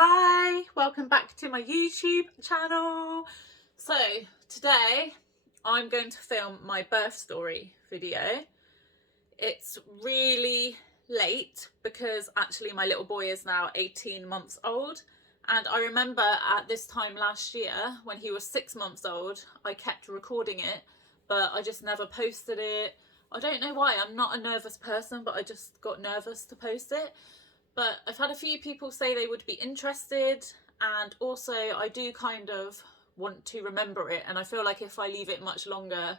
Hi, welcome back to my YouTube channel. So today I'm going to film my birth story video. It's really late because actually my little boy is now 18 months old, and I remember at this time last year when he was 6 months old I kept recording it, but I just never posted it. I don't know why. I'm not a nervous person, but I just got nervous to post it. But I've had a few people say they would be interested, and also I do kind of want to remember it, and I feel like if I leave it much longer,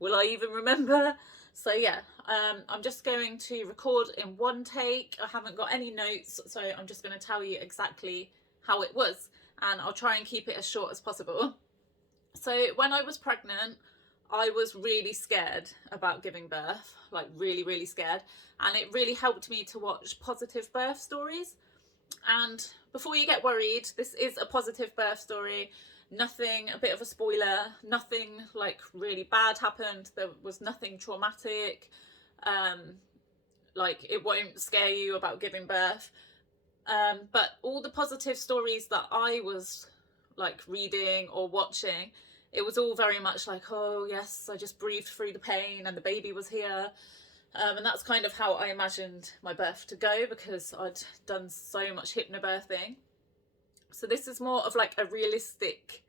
will I even remember? So yeah, I'm just going to record in one take. I haven't got any notes, so I'm just going to tell you exactly how it was, and I'll try and keep it as short as possible. So when I was pregnant, I was really scared about giving birth, like really scared, and it really helped me to watch positive birth stories. And before you get worried, this is a positive birth story. Nothing, a bit of a spoiler, nothing like really bad happened. There was nothing traumatic. Like, it won't scare you about giving birth. But all the positive stories that I was like reading or watching, it was all very much like, oh yes, I just breathed through the pain and the baby was here. And that's kind of how I imagined my birth to go, because I'd done so much hypnobirthing. So this is more of like a realistic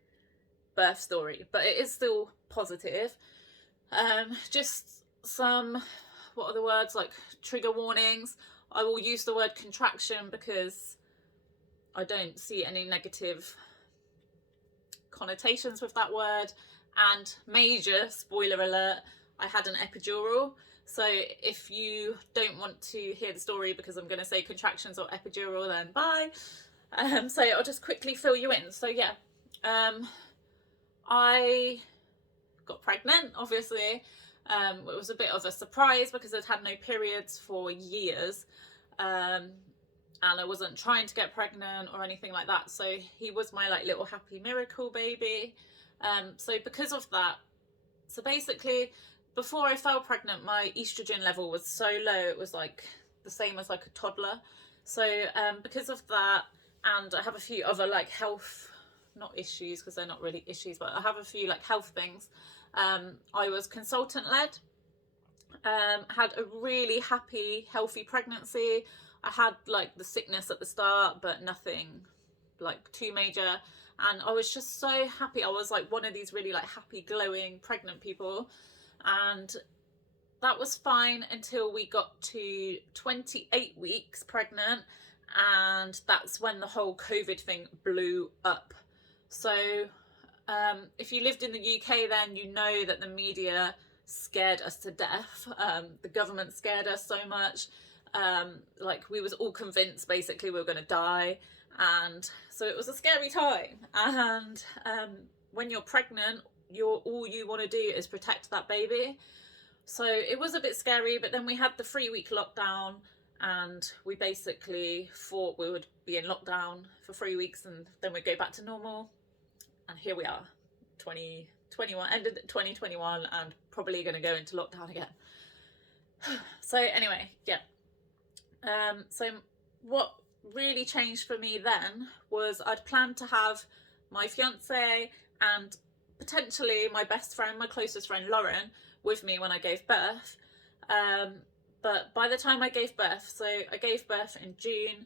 birth story, but it is still positive. Just some, what are the words, like trigger warnings. I will use the word contraction because I don't see any negative connotations with that word. And major spoiler alert, I had an epidural. So if you don't want to hear the story because I'm going to say contractions or epidural, then bye. So I'll just quickly fill you in. So yeah, I got pregnant, obviously. It was a bit of a surprise because I'd had no periods for years. And I wasn't trying to get pregnant or anything like that. So he was my like little happy miracle baby. So because of that, so basically before I fell pregnant, my estrogen level was so low, it was like the same as like a toddler. So because of that, and I have a few other like health, not issues because they're not really issues, but I have a few like health things. I was consultant led, had a really happy, healthy pregnancy. I had like the sickness at the start, but nothing like too major. And I was just so happy. I was like one of these really like happy, glowing pregnant people. And that was fine until we got to 28 weeks pregnant. And that's when the whole COVID thing blew up. So if you lived in the UK, then you know that the media scared us to death. The government scared us so much. Like, we was all convinced basically we were going to die, and so it was a scary time. And when you're pregnant, all you want to do is protect that baby. So it was a bit scary, but then we had the 3-week lockdown, and we basically thought we would be in lockdown for 3 weeks and then we'd go back to normal. And here we are, 2021, ended 2021, and probably going to go into lockdown again. So anyway, yeah. So what really changed for me then was I'd planned to have my fiance and potentially my best friend, my closest friend Lauren, with me when I gave birth. But by the time I gave birth, so I gave birth in June,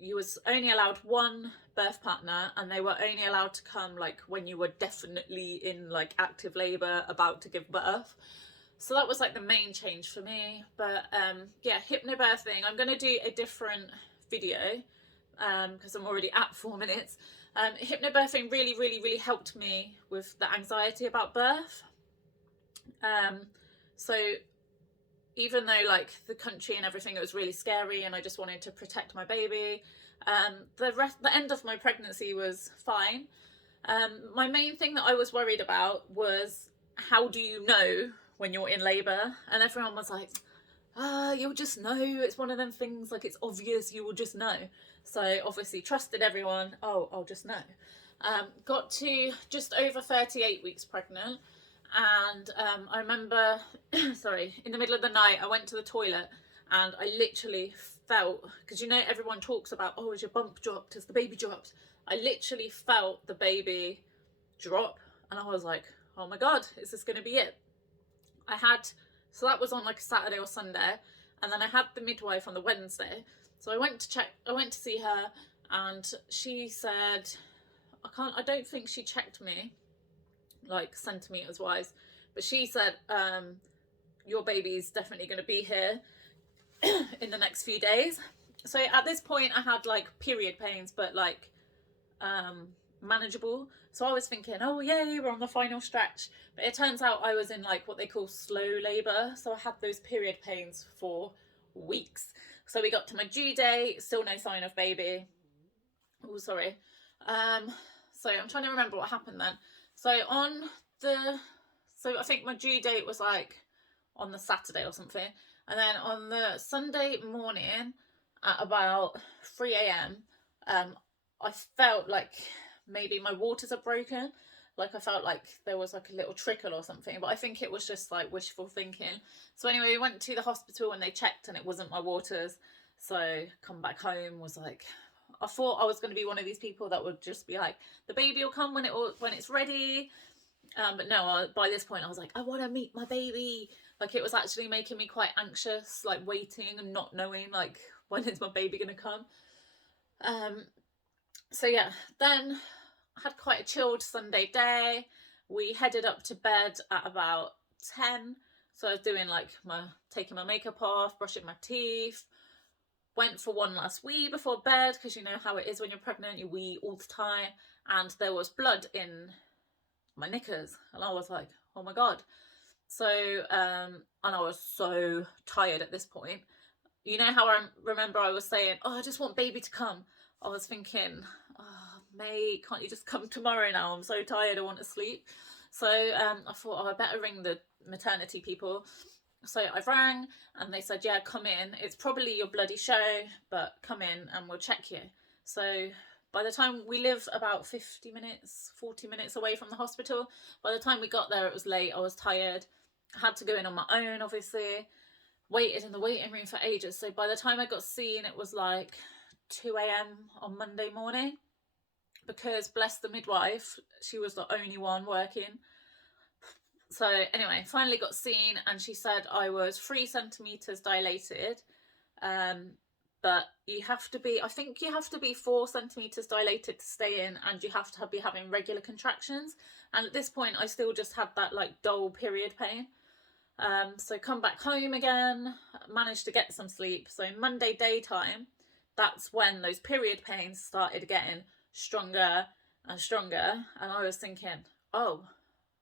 you was only allowed one birth partner, and they were only allowed to come like when you were definitely in like active labour, about to give birth. So that was like the main change for me. But yeah, hypnobirthing, I'm going to do a different video because I'm already at 4 minutes. Hypnobirthing really helped me with the anxiety about birth. So even though like the country and everything, it was really scary and I just wanted to protect my baby, the end of my pregnancy was fine. My main thing that I was worried about was, how do you know when you're in labour? And everyone was like, you'll just know, it's one of them things, like it's obvious, you will just know. So obviously trusted everyone, I'll just know. Got to just over 38 weeks pregnant, and I remember sorry, in the middle of the night I went to the toilet and I literally felt, because you know everyone talks about, oh, has your bump dropped, has the baby dropped? I literally felt the baby drop, and I was like, oh my god, is this going to be it? So that was on like a Saturday or Sunday, and then I had the midwife on the Wednesday. So I went to see her, and she said, I don't think she checked me like centimeters wise, but she said, your baby's definitely going to be here in the next few days. So at this point I had like period pains, but like manageable. So I was thinking, oh yay, we're on the final stretch. But it turns out I was in like what they call slow labour. So I had those period pains for weeks. So we got to my due date, still no sign of baby. Oh, sorry. So I'm trying to remember what happened then. So I think my due date was like on the Saturday or something. And then on the Sunday morning at about 3 a.m, I felt like maybe my waters are broken. Like I felt like there was like a little trickle or something, but I think it was just like wishful thinking. So anyway, we went to the hospital and they checked and it wasn't my waters. So come back home, was like, I thought I was going to be one of these people that would just be like, the baby will come when it's ready. But no, by this point I was like, I want to meet my baby. Like it was actually making me quite anxious, like waiting and not knowing like when is my baby going to come. So yeah, then I had quite a chilled Sunday day. We headed up to bed at about 10. So I was doing like taking my makeup off, brushing my teeth. Went for one last wee before bed, because you know how it is when you're pregnant, you wee all the time. And there was blood in my knickers. And I was like, oh my god. So, and I was so tired at this point. You know how I remember I was saying, oh, I just want baby to come. I was thinking, oh, mate, can't you just come tomorrow now? I'm so tired, I want to sleep. So I thought, oh, I better ring the maternity people. So I rang and they said, yeah, come in. It's probably your bloody show, but come in and we'll check you. So by the time we live about 40 minutes away from the hospital, by the time we got there, it was late. I was tired. I had to go in on my own, obviously. Waited in the waiting room for ages. So by the time I got seen, it was like 2 a.m. on Monday morning, because bless the midwife, she was the only one working. So anyway, finally got seen, and she said I was 3 centimeters dilated, but you have to be, I think you have to be 4 centimeters dilated to stay in, and you have to be having regular contractions. And at this point I still just had that like dull period pain. So come back home again, managed to get some sleep. So Monday daytime, that's when those period pains started getting stronger and stronger, and I was thinking, oh,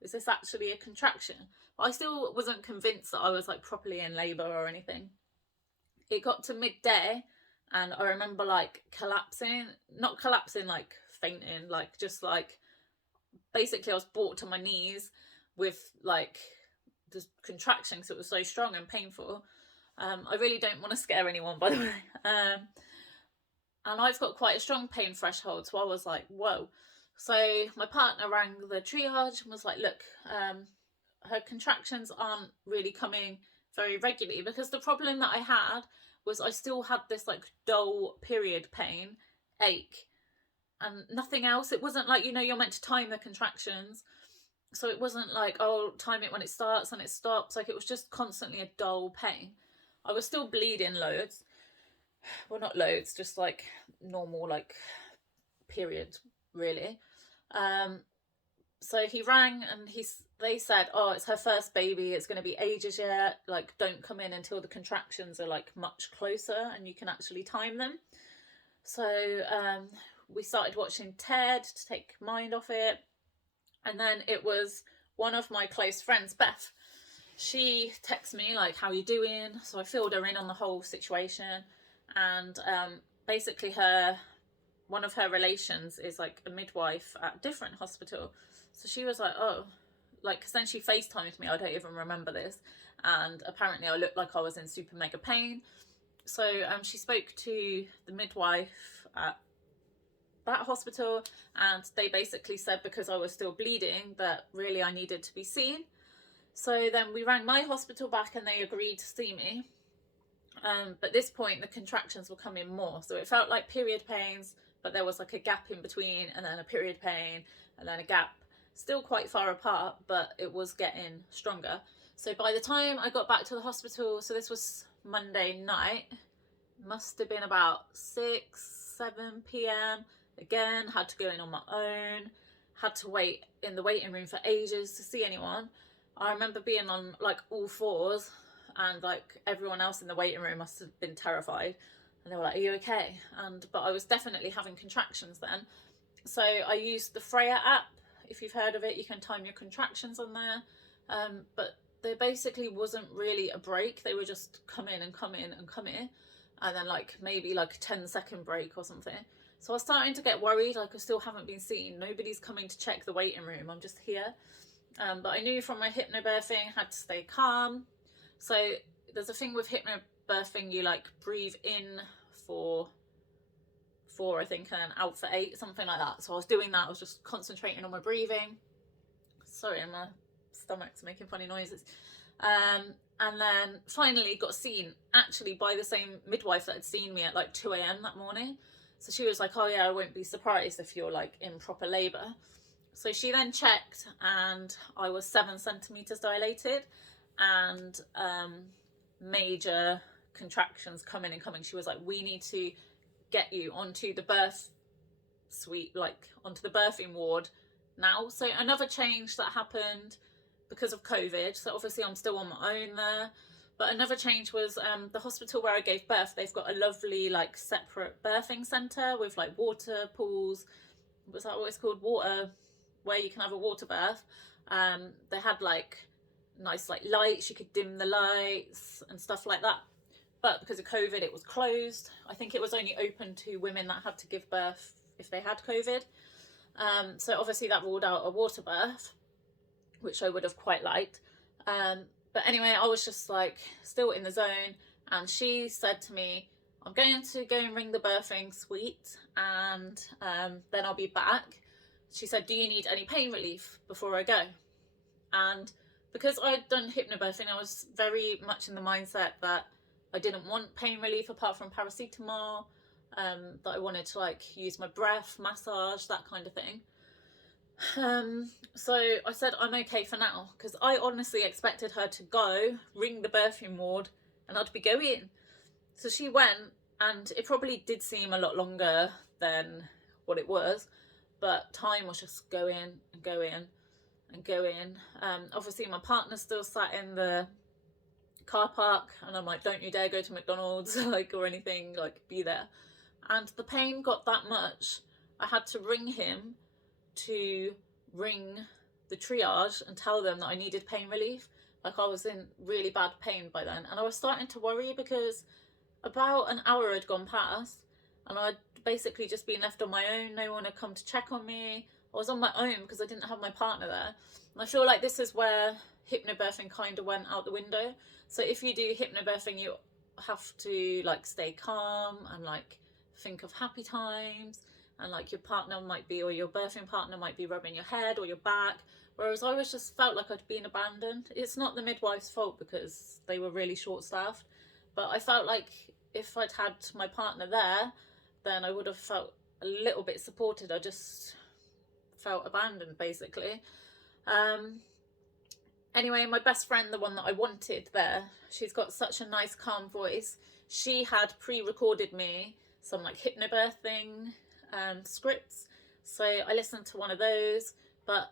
is this actually a contraction? But I still wasn't convinced that I was like properly in labour or anything. It got to midday and I remember like not collapsing like fainting, like just like basically I was brought to my knees with like the contraction because it was so strong and painful. I really don't want to scare anyone, by the way. And I've got quite a strong pain threshold, so I was like, whoa. So my partner rang the triage and was like, look, her contractions aren't really coming very regularly, because the problem that I had was I still had this like dull period pain, ache, and nothing else. It wasn't like, you know, you're meant to time the contractions. So it wasn't like, oh, time it when it starts and it stops. Like it was just constantly a dull pain. I was still bleeding loads. Well, not loads, just like normal, like period, really. So he rang and they said, oh, it's her first baby, it's going to be ages yet, like don't come in until the contractions are like much closer and you can actually time them. So we started watching Ted to take mind off it, and then it was one of my close friends, Beth. She texted me like, how are you doing? So I filled her in on the whole situation, and basically one of her relations is like a midwife at a different hospital. So she was like, oh, like, because then she FaceTimed me, I don't even remember this, and apparently I looked like I was in super mega pain. So she spoke to the midwife at that hospital, and they basically said because I was still bleeding that really I needed to be seen. So then we rang my hospital back and they agreed to see me. But at this point the contractions were coming more, so it felt like period pains, but there was like a gap in between, and then a period pain, and then a gap, still quite far apart, but it was getting stronger. So by the time I got back to the hospital, so this was Monday night, must have been about 6-7 p.m. Again, had to go in on my own, had to wait in the waiting room for ages to see anyone. I remember being on like all fours, and like everyone else in the waiting room must have been terrified, and they were like, are you okay? But I was definitely having contractions then. So I used the Freya app. If you've heard of it, you can time your contractions on there. But there basically wasn't really a break. They were just come in and come in and come in, and then like maybe like a 10-second break or something. So I was starting to get worried, like I still haven't been seen. Nobody's coming to check the waiting room. I'm just here. But I knew from my hypnobirthing, had to stay calm. So there's a thing with hypnobirthing, you like breathe in for 4, I think, and then out for 8, something like that. So I was doing that. I was just concentrating on my breathing. Sorry, my stomach's making funny noises. And then finally got seen actually by the same midwife that had seen me at like 2 a.m. that morning. So she was like, oh yeah, I won't be surprised if you're like in proper labour. So she then checked, and I was 7 centimetres dilated, and major contractions coming and coming. She was like, we need to get you onto the birth suite, like onto the birthing ward now. So another change that happened because of COVID. So obviously I'm still on my own there. But another change was the hospital where I gave birth, they've got a lovely like separate birthing centre with like water pools. Was that what it's called? Water, where you can have a water birth. They had like nice like lights, you could dim the lights and stuff like that. But because of COVID, it was closed. I think it was only open to women that had to give birth if they had COVID. So obviously that ruled out a water birth, which I would have quite liked. But anyway, I was just like still in the zone, and she said to me, I'm going to go and ring the birthing suite, and then I'll be back. She said, do you need any pain relief before I go? And because I'd done hypnobirthing, I was very much in the mindset that I didn't want pain relief apart from paracetamol, that I wanted to like use my breath, massage, that kind of thing. So I said I'm okay for now, because I honestly expected her to go ring the birthing ward and I'd be going. So she went, and it probably did seem a lot longer than what it was, but time was just going and going and going. Obviously my partner still sat in the car park, and I'm like, don't you dare go to McDonald's like or anything, like be there. And the pain got that much, I had to ring him to ring the triage and tell them that I needed pain relief. Like I was in really bad pain by then, and I was starting to worry because about an hour had gone past and I'd basically just been left on my own. No one had come to check on me. I was on my own because I didn't have my partner there. And I feel like this is where hypnobirthing kind of went out the window. So if you do hypnobirthing, you have to like stay calm and like think of happy times, and like your partner might be, or your birthing partner might be rubbing your head or your back, whereas I was just felt like I'd been abandoned. It's not the midwife's fault because they were really short-staffed, but I felt like if I'd had my partner there, then I would have felt a little bit supported. I just felt abandoned basically. Anyway, my best friend, the one that I wanted there, she's got such a nice calm voice. She had pre-recorded me some like hypnobirthing scripts, so I listened to one of those, but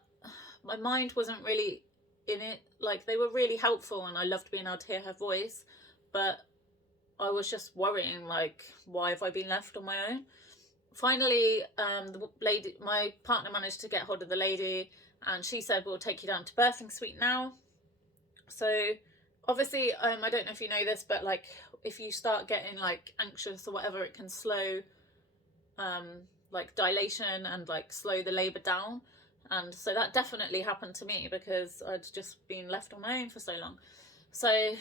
my mind wasn't really in it. Like they were really helpful and I loved being able to hear her voice, but I was just worrying like, why have I been left on my own? Finally, the lady, my partner, managed to get hold of the lady, and she said, we'll take you down to birthing suite now. So obviously, I don't know if you know this, but like if you start getting like anxious or whatever, it can slow like dilation and like slow the labour down. And so that definitely happened to me because I'd just been left on my own for so long. So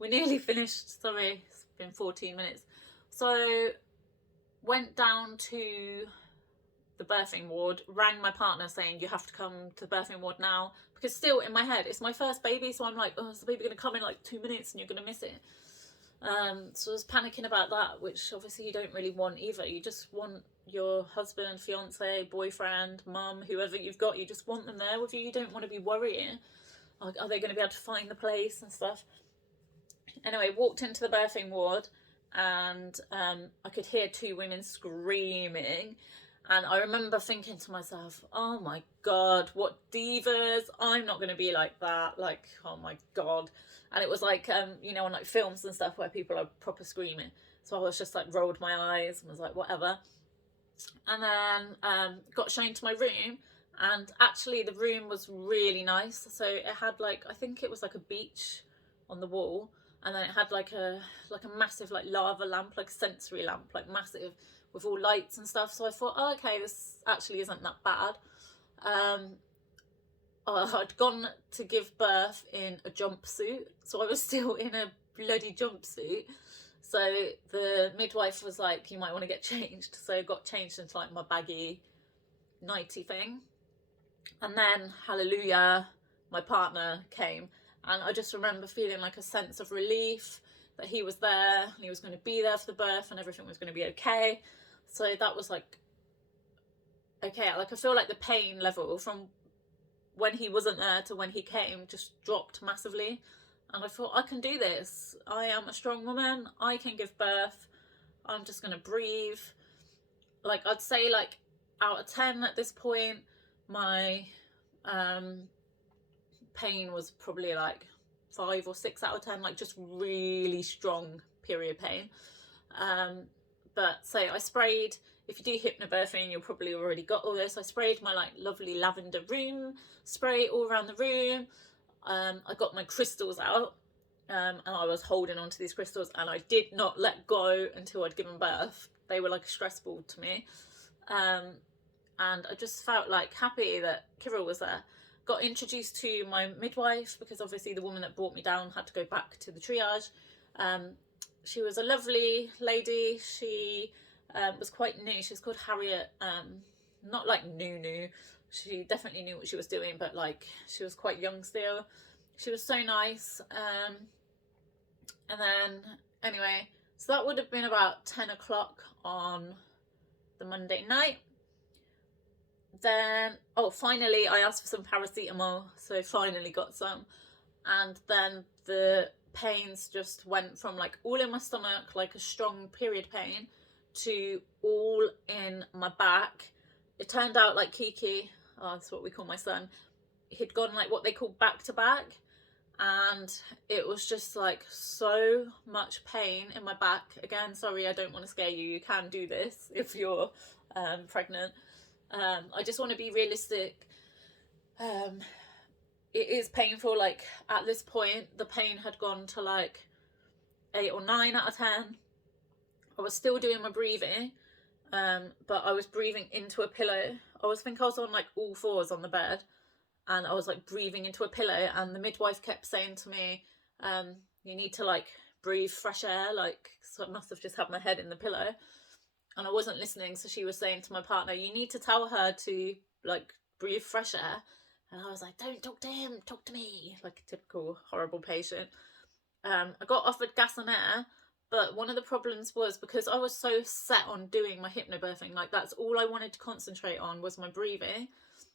we're nearly finished. Sorry, it's been 14 minutes. So went down to the birthing ward, rang my partner saying, you have to come to the birthing ward now, because still in my head, it's my first baby, so I'm like, oh, is the baby going to come in like 2 minutes and you're going to miss it? So I was panicking about that, which obviously you don't really want either. You just want your husband, fiance, boyfriend, mum, whoever you've got, you just want them there with you. You don't want to be worrying, like, are they going to be able to find the place and stuff? Anyway, walked into the birthing ward, and I could hear two women screaming. And I remember thinking to myself, oh my God, what divas. I'm not going to be like that. Like, oh my God. And it was like, you know, on like films and stuff where people are proper screaming. So I was just like, rolled my eyes and was like, whatever. And then got shown to my room. And actually the room was really nice. So it had like, I think it was like a beach on the wall. And then it had like a massive like lava lamp, like sensory lamp, like massive, with all lights and stuff. So I thought, oh, okay, this actually isn't that bad. I'd gone to give birth in a jumpsuit, so I was still in a bloody jumpsuit. So the midwife was like, you might want to get changed. So I got changed into like my baggy nighty thing. And then, hallelujah, my partner came. And I just remember feeling like a sense of relief that he was there and he was going to be there for the birth and everything was going to be okay. So that was like, okay, like I feel like the pain level from when he wasn't there to when he came just dropped massively. And I thought, I can do this. I am a strong woman. I can give birth. I'm just going to breathe. Like, I'd say like out of 10 at this point, my pain was probably like 5 or 6 out of 10, like just really strong period pain. But so I sprayed, if you do hypnobirthing, you'll probably already got all this. I sprayed my like lovely lavender room spray all around the room. I got my crystals out, and I was holding onto these crystals, and I did not let go until I'd given birth. They were like a stress ball to me. And I just felt like happy that Kirill was there. Got introduced to my midwife, because obviously the woman that brought me down had to go back to the triage. She was a lovely lady. She was quite new. She was called Harriet. Not like new. She definitely knew what she was doing, but like she was quite young still. She was so nice. And then anyway, so that would have been about 10 o'clock on the Monday night. Then, oh, finally I asked for some paracetamol, so finally got some. And then the pains just went from like all in my stomach, like a strong period pain, to all in my back. It turned out like Kiki, that's what we call my son, he'd gone like what they call back to back, and it was just like so much pain in my back. Again, sorry, I don't want to scare you. You can do this if you're pregnant. I just want to be realistic. It is painful. Like at this point, the pain had gone to like 8 or 9 out of 10. I was still doing my breathing, but I was breathing into a pillow. I think I was on like all fours on the bed, and I was like breathing into a pillow, and the midwife kept saying to me, you need to like breathe fresh air. Like, so I must have just had my head in the pillow. And I wasn't listening, so she was saying to my partner, you need to tell her to like breathe fresh air. And I was like, don't talk to him, talk to me, like a typical horrible patient. I got offered gas and air, but one of the problems was because I was so set on doing my hypnobirthing, like that's all I wanted to concentrate on was my breathing,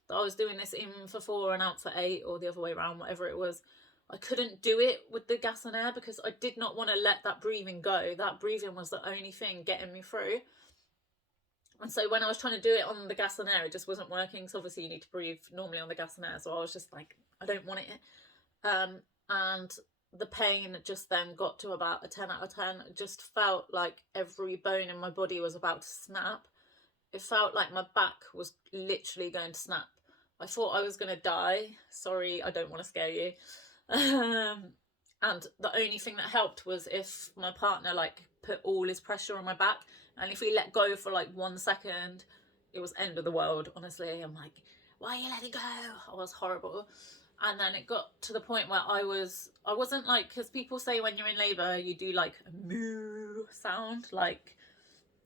that I was doing this in for 4 and out for 8, or the other way around, whatever it was. I couldn't do it with the gas and air because I did not want to let that breathing go. That breathing was the only thing getting me through. And so when I was trying to do it on the gas and air, it just wasn't working. So obviously you need to breathe normally on the gas and air. So I was just like, I don't want it. And the pain just then got to about a 10 out of 10. It just felt like every bone in my body was about to snap. It felt like my back was literally going to snap. I thought I was going to die. Sorry, I don't want to scare you. And the only thing that helped was if my partner like put all his pressure on my back, and if he let go for like 1 second, it was end of the world. Honestly, I'm like, why are you letting go? I was horrible. And then it got to the point where I wasn't like, because people say when you're in labour you do like a moo sound, like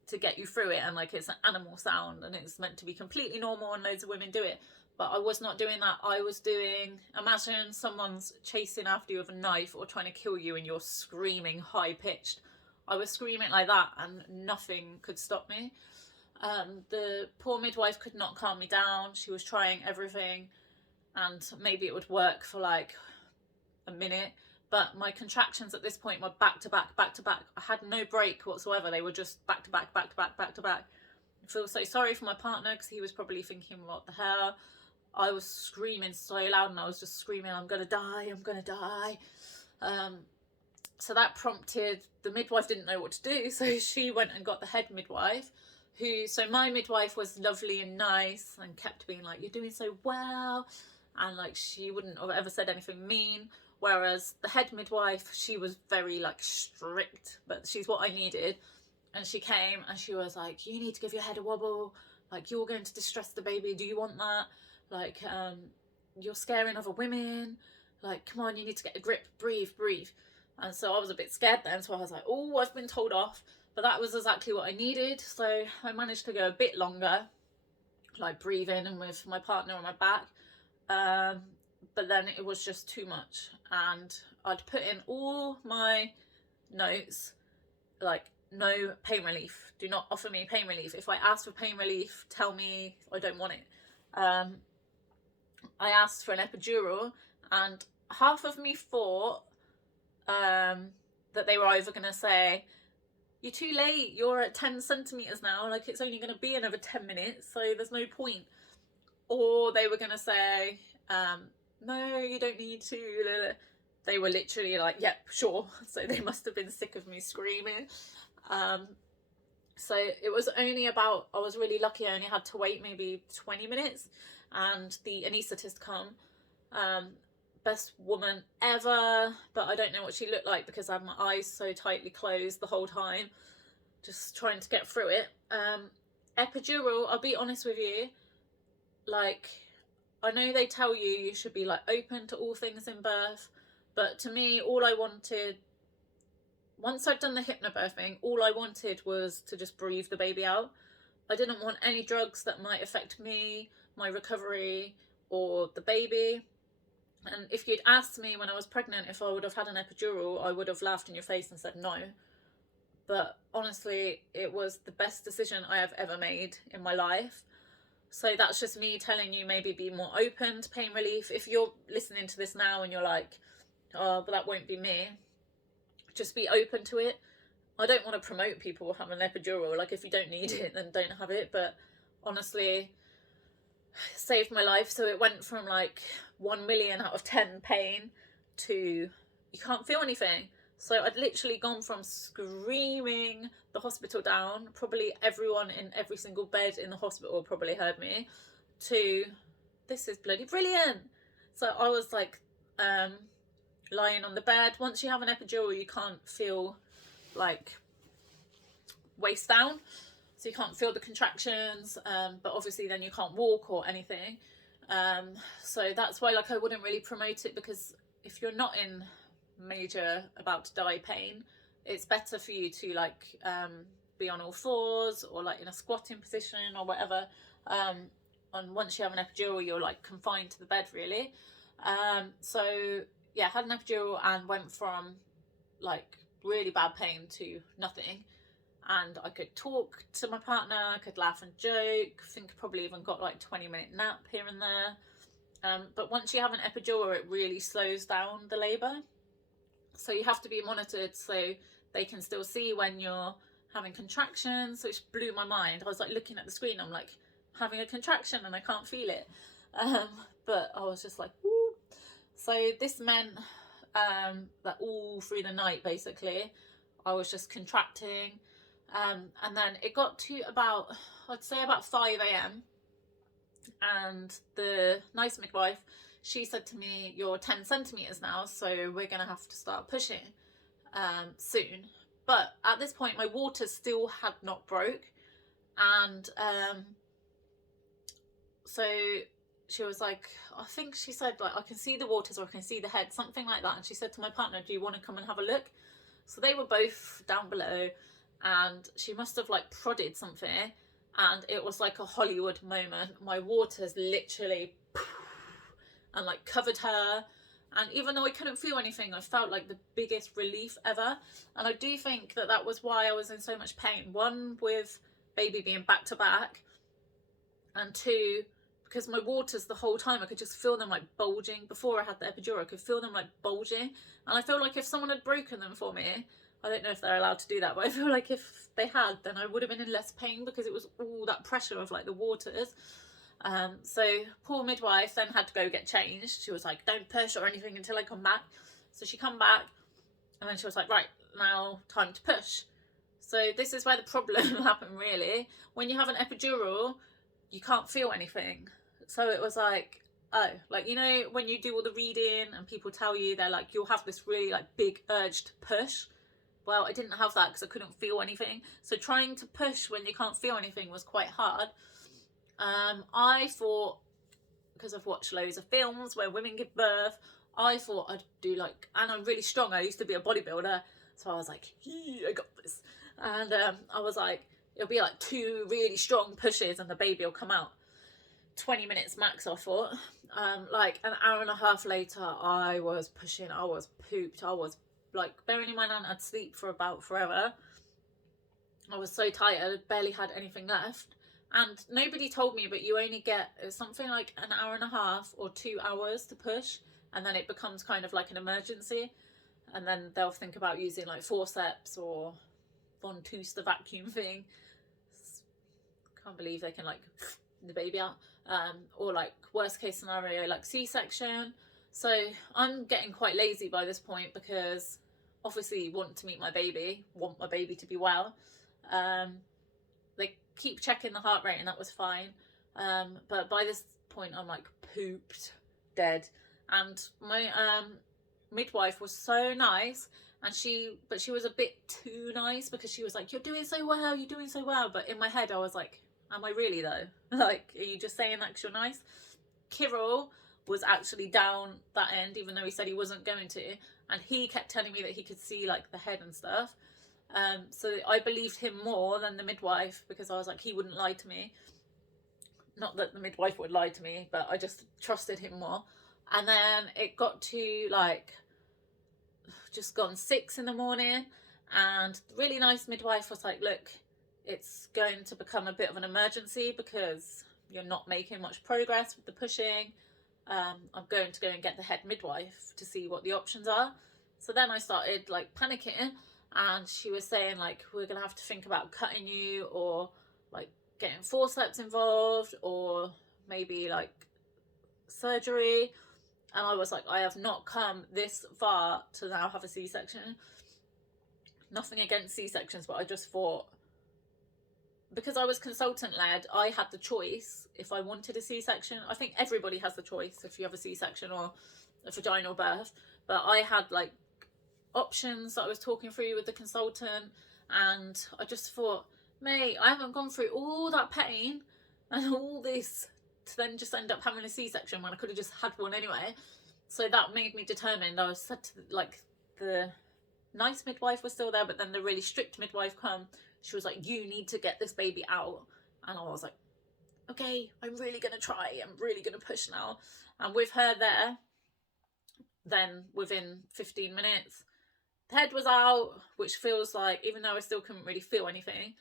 to get you through it, and like it's an animal sound and it's meant to be completely normal and loads of women do it. But I was not doing that. I was doing, imagine someone's chasing after you with a knife or trying to kill you and you're screaming high pitched. I was screaming like that and nothing could stop me. The poor midwife could not calm me down. She was trying everything, and maybe it would work for like a minute, but my contractions at this point were back to back, back to back. I had no break whatsoever. They were just back to back, back to back, back to back. I feel so sorry for my partner because he was probably thinking, what the hell? I was screaming so loud, and I was just screaming, I'm gonna die, I'm gonna die. So that prompted, the midwife didn't know what to do, so she went and got the head midwife, so my midwife was lovely and nice and kept being like, you're doing so well, and like she wouldn't have ever said anything mean. Whereas the head midwife, she was very like strict, but she's what I needed. And she came and she was like, you need to give your head a wobble, like you're going to distress the baby, do you want that? Like you're scaring other women, like come on, you need to get a grip, breathe, breathe. And so I was a bit scared then, so I was like, oh, I've been told off. But that was exactly what I needed. So I managed to go a bit longer, like breathing and with my partner on my back. But then it was just too much, and I'd put in all my notes, like no pain relief, do not offer me pain relief. If I ask for pain relief, tell me I don't want it. I asked for an epidural, and half of me thought that they were either going to say, you're too late, you're at 10 centimetres now, like it's only going to be another 10 minutes, so there's no point. Or they were going to say, no, you don't need to. They were literally like, yep, sure. So they must have been sick of me screaming. So it was only about, I was really lucky, I only had to wait maybe 20 minutes and the anaesthetist come. Best woman ever, but I don't know what she looked like because I had my eyes so tightly closed the whole time, just trying to get through it. Epidural, I'll be honest with you, like, I know they tell you should be like open to all things in birth, but to me, all I wanted, once I'd done the hypnobirthing, all I wanted was to just breathe the baby out. I didn't want any drugs that might affect me, my recovery, or the baby. And if you'd asked me when I was pregnant if I would have had an epidural, I would have laughed in your face and said no. But honestly, it was the best decision I have ever made in my life. So that's just me telling you, maybe be more open to pain relief. If you're listening to this now and you're like, oh, but that won't be me, just be open to it. I don't want to promote people having an epidural. Like, if you don't need it, then don't have it. But honestly, it saved my life. So it went from like 1 million out of 10 pain to you can't feel anything. So I'd literally gone from screaming the hospital down, probably everyone in every single bed in the hospital probably heard me, to this is bloody brilliant. So I was like lying on the bed. Once you have an epidural, you can't feel like waist down, so you can't feel the contractions, but obviously then you can't walk or anything. So that's why, like, I wouldn't really promote it, because if you're not in major about to die pain, it's better for you to like be on all fours or like in a squatting position or whatever. And once you have an epidural, you're like confined to the bed really. So yeah, had an epidural and went from like really bad pain to nothing, and I could talk to my partner, I could laugh and joke, I think probably even got like 20-minute nap here and there. But once you have an epidural, it really slows down the labour. So you have to be monitored so they can still see when you're having contractions, which blew my mind. I was like looking at the screen, I'm like having a contraction and I can't feel it. But I was just like, woo. So this meant that all through the night, basically, I was just contracting. And then it got to about, I'd say about 5 a.m. And the nice midwife, she said to me, you're 10 centimetres now, so we're going to have to start pushing soon. But at this point, my water still had not broke. And so she was like, I think she said, like, I can see the waters or I can see the head, something like that. And she said to my partner, do you want to come and have a look? So they were both down below. and she must have like prodded something, and it was like a Hollywood moment. My waters literally and like covered her, and even though I couldn't feel anything, I felt like the biggest relief ever. And I do think that that was why I was in so much pain. One, with baby being back to back, and two, because my waters the whole time, I could just feel them like bulging. Before I had the epidural, I could feel them like bulging, and I feel like if someone had broken them for me, I don't know if they're allowed to do that, but I feel like if they had, then I would have been in less pain, because it was all that pressure of like the waters. So poor midwife then had to go get changed. She was like, don't push or anything until I come back. So she come back, and then she was like, right, now time to push. So this is where the problem happened, really. When you have an epidural, you can't feel anything. So it was like, oh, like, you know, when you do all the reading and people tell you, they're like, you'll have this really like big urge to push. Well, I didn't have that because I couldn't feel anything. So trying to push when you can't feel anything was quite hard. I thought, because I've watched loads of films where women give birth, I thought I'd do like, and I'm really strong. I used to be a bodybuilder. So I was like, I got this. And I was like, it'll be like 2 really strong pushes and the baby will come out. 20 minutes max, I thought. Like an hour and a half later, I was pushing, I was pooped, I was like, bearing in mind I'd sleep for about forever. I was so tired, I barely had anything left. And nobody told me, but you only get something like an hour and a half or 2 hours to push, and then it becomes kind of like an emergency. And then they'll think about using like forceps or Von Toos, the vacuum thing. Can't believe they can like the baby out. Or like worst case scenario, like C-section. So I'm getting quite lazy by this point, because obviously want to meet my baby, want my baby to be well. They keep checking the heart rate and that was fine. But by this point I'm like pooped, dead. And my midwife was so nice, and she was a bit too nice, because she was like, you're doing so well, you're doing so well. But in my head I was like, am I really though? Like, are you just saying that because you're nice? Kirill was actually down that end, even though he said he wasn't going to, and he kept telling me that he could see like the head and stuff. So I believed him more than the midwife, because I was like, he wouldn't lie to me. Not that the midwife would lie to me, but I just trusted him more. And then it got to like just gone 6 in the morning, and really nice midwife was like, look, it's going to become a bit of an emergency because you're not making much progress with the pushing. I'm going to go and get the head midwife to see what the options are. So then I started like panicking, and she was saying like, we're gonna have to think about cutting you, or like getting forceps involved, or maybe like surgery. And I was like, I have not come this far to now have a C-section. Nothing against C-sections, but I just thought, because I was consultant led, I had the choice if I wanted a C-section. I think everybody has the choice if you have a C-section or a vaginal birth, but I had like options that I was talking through with the consultant, and I just thought, mate, I haven't gone through all that pain and all this to then just end up having a C-section when I could have just had one anyway. So that made me determined. I was said to, like, the nice midwife was still there, but then the really strict midwife come. She was like, you need to get this baby out. And I was like, okay, I'm really gonna try, I'm really gonna push now. And with her there, then within 15 minutes the head was out, which feels like, even though I still couldn't really feel anything,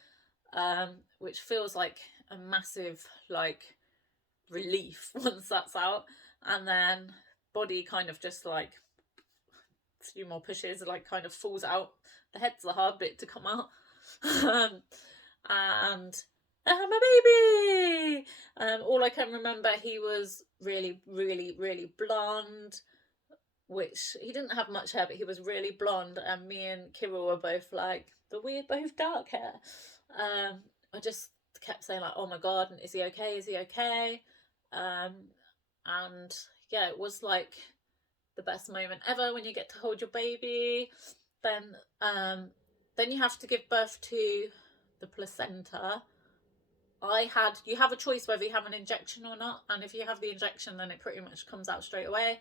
which feels like a massive like relief once that's out. And then body kind of just like a few more pushes, like kind of falls out. The head's the hard bit to come out. And my baby, all I can remember, he was really blonde, which he didn't have much hair, but he was really blonde. And me and Kirill were both like, but we're both dark hair. I just kept saying like, oh my god, is he okay, is he okay? And yeah, it was like the best moment ever when you get to hold your baby. Then you have to give birth to the placenta. You have a choice whether you have an injection or not, and if you have the injection, then it pretty much comes out straight away.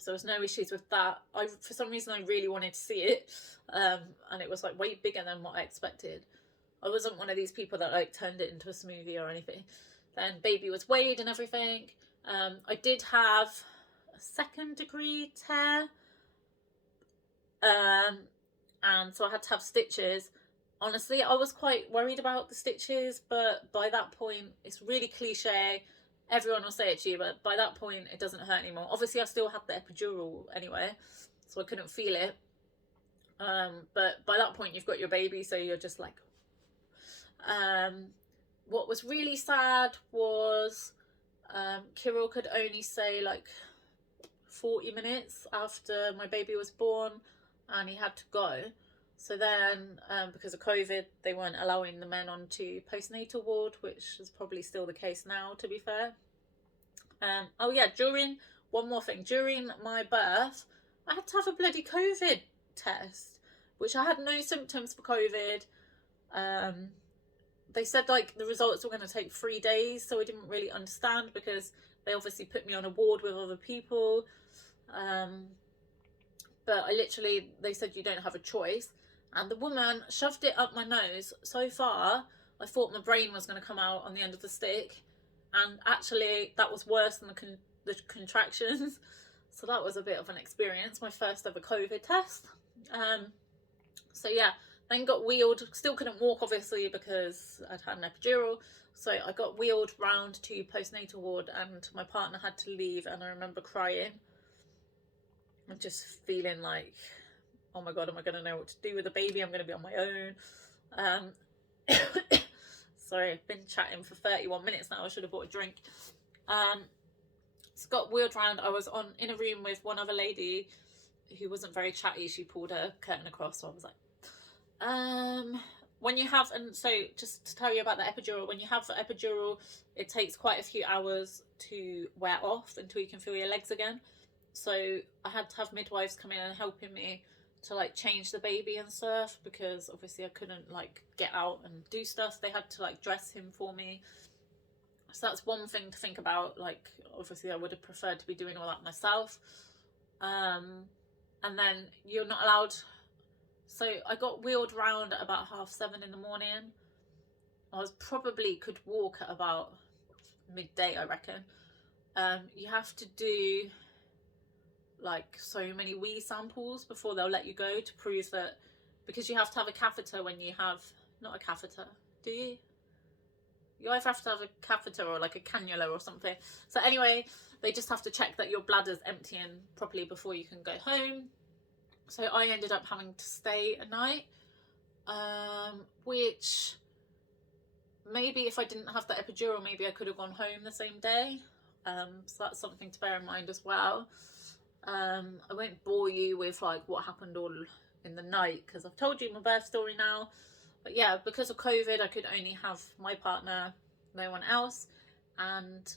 So there was no issues with that. For some reason, I really wanted to see it, and it was like way bigger than what I expected. I wasn't one of these people that like turned it into a smoothie or anything. Then baby was weighed and everything. I did have a 2nd degree tear, and so I had to have stitches. Honestly, I was quite worried about the stitches, but by that point, it's really cliche. Everyone will say it to you, but by that point, it doesn't hurt anymore. Obviously, I still had the epidural anyway, so I couldn't feel it. But by that point, you've got your baby, so you're just like... what was really sad was Kirill could only say like 40 minutes after my baby was born, and he had to go. So then, because of COVID, they weren't allowing the men onto postnatal ward, which is probably still the case now, to be fair. Oh yeah, one more thing, during my birth, I had to have a bloody COVID test, which I had no symptoms for COVID. They said like the results were going to take 3 days, so I didn't really understand, because they obviously put me on a ward with other people. But they said you don't have a choice. And the woman shoved it up my nose so far, I thought my brain was going to come out on the end of the stick. And actually, that was worse than the contractions. So that was a bit of an experience, my first ever COVID test. So yeah, then got wheeled, still couldn't walk obviously because I'd had an epidural. So I got wheeled round to postnatal ward, and my partner had to leave, and I remember crying and just feeling like, oh my God, am I going to know what to do with the baby? I'm going to be on my own. Sorry, I've been chatting for 31 minutes now. I should have bought a drink. So got wheeled around. I was in a room with one other lady who wasn't very chatty. She pulled her curtain across, so I was like, when you have, and so just to tell you about the epidural, when you have the epidural, it takes quite a few hours to wear off until you can feel your legs again. So I had to have midwives come in and helping me to like change the baby and stuff, because obviously I couldn't like get out and do stuff. They had to like dress him for me. So that's one thing to think about. Like obviously I would have preferred to be doing all that myself. And then you're not allowed. So I got wheeled round at about 7:30 in the morning. I could walk at about midday, I reckon. You have to do like so many wee samples before they'll let you go, to prove that, because you have to have a catheter when you have, not a catheter, do you? You either have to have a catheter or like a cannula or something. So anyway, they just have to check that your bladder's emptying properly before you can go home. So I ended up having to stay a night, which maybe if I didn't have the epidural, maybe I could have gone home the same day. So that's something to bear in mind as well. I won't bore you with like what happened all in the night, because I've told you my birth story now. But yeah, because of COVID, I could only have my partner, no one else, and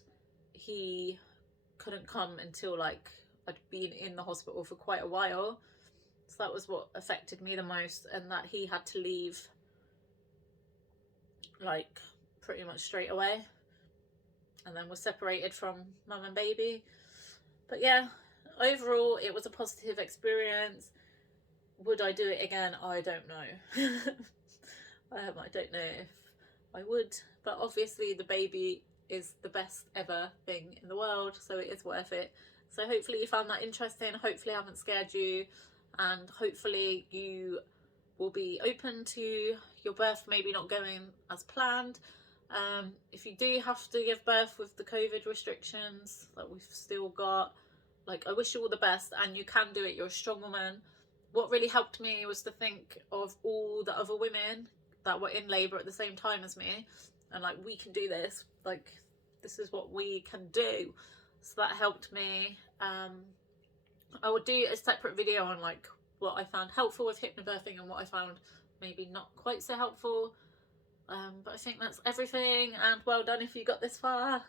he couldn't come until like I'd been in the hospital for quite a while. So that was what affected me the most, and that he had to leave like pretty much straight away, and then was separated from mum and baby. But yeah, overall it was a positive experience. Would I do it again? I don't know. I don't know if I would, but obviously the baby is the best ever thing in the world, so it is worth it. So hopefully you found that interesting. Hopefully I haven't scared you, and hopefully you will be open to your birth maybe not going as planned. If you do have to give birth with the COVID restrictions that we've still got, like, I wish you all the best, and you can do it. You're a strong woman. What really helped me was to think of all the other women that were in labour at the same time as me, and like, we can do this, like this is what we can do. So that helped me. I would do a separate video on like what I found helpful with hypnobirthing and what I found maybe not quite so helpful. But I think that's everything, and well done if you got this far.